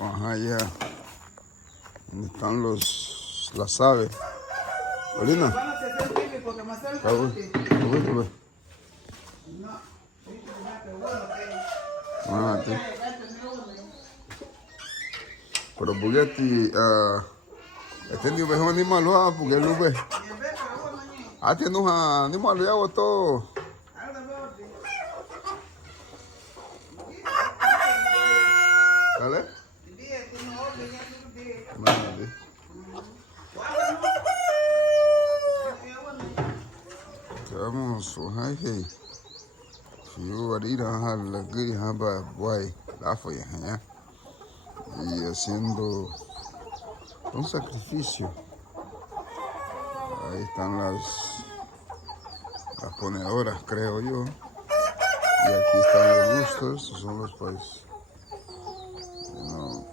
Ajá, ya. ¿Dónde están las aves? Olina. Pero Bugetti, este es un animal, porque lo ve. Tiene un animal, ya todo. Dale. Vamos, hey. Yo ahorita y haciendo un sacrificio. Ahí están las ponedoras, creo yo. Y aquí están los roosters, son los países. No.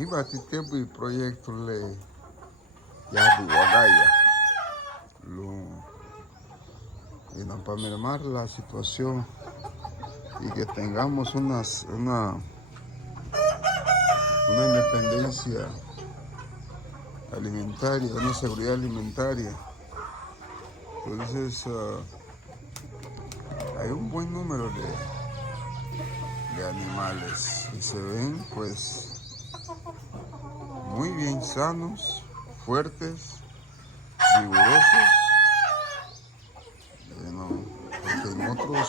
Iba a tempo y proyecto le ya Buagaya. Y no para mermar la situación y que tengamos una independencia alimentaria, una seguridad alimentaria. Entonces hay un buen número de animales y se ven pues muy bien sanos, fuertes, vigorosos. Porque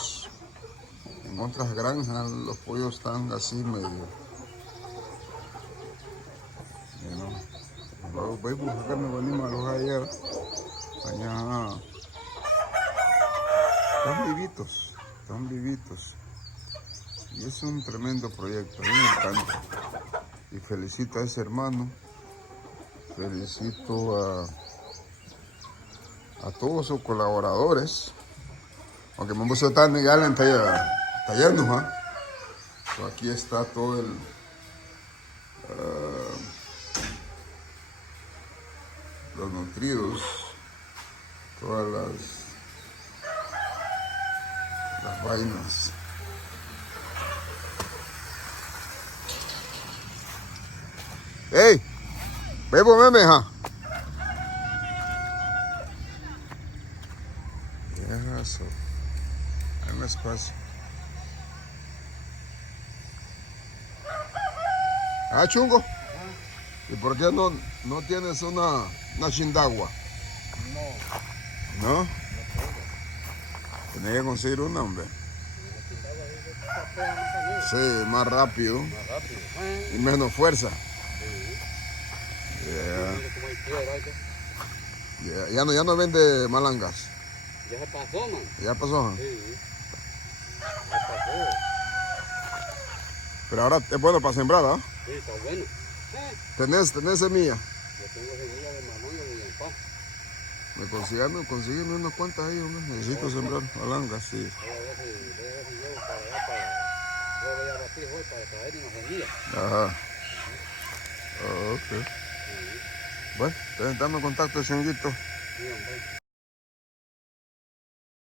en otras granjas los pollos están así medio. Voy a buscarme los animales allá. Están vivitos. Y es un tremendo proyecto, a mí me encanta. Y felicito a ese hermano, felicito a todos sus colaboradores. Aunque me puse tan legal en tallarnos, aquí está todo los nutridos, todas las vainas. ¡Ey! ¡Bebo meme, ja! Eso. Hay un espacio. Chungo. ¿Y por qué no tienes una chindagua? No. ¿No? Tenés que conseguir una, hombre. Sí, más rápido. Y menos fuerza. Ya no vende malangas. Ya se pasó, man. ¿Ya pasó? Sí. Ya pasó. Pero ahora es bueno para sembrar, ¿ah? Sí, está bueno. ¿Tenés semilla? Yo tengo semilla de mamón y de yampá. Consígueme unas cuantas ahí, hombre. Necesito sembrar malangas, sí. Voy a ver si llevo para allá voy a batir hoy para traer una semilla. Ajá. Ok. Bueno, dame contacto, señorito. Sí, hombre.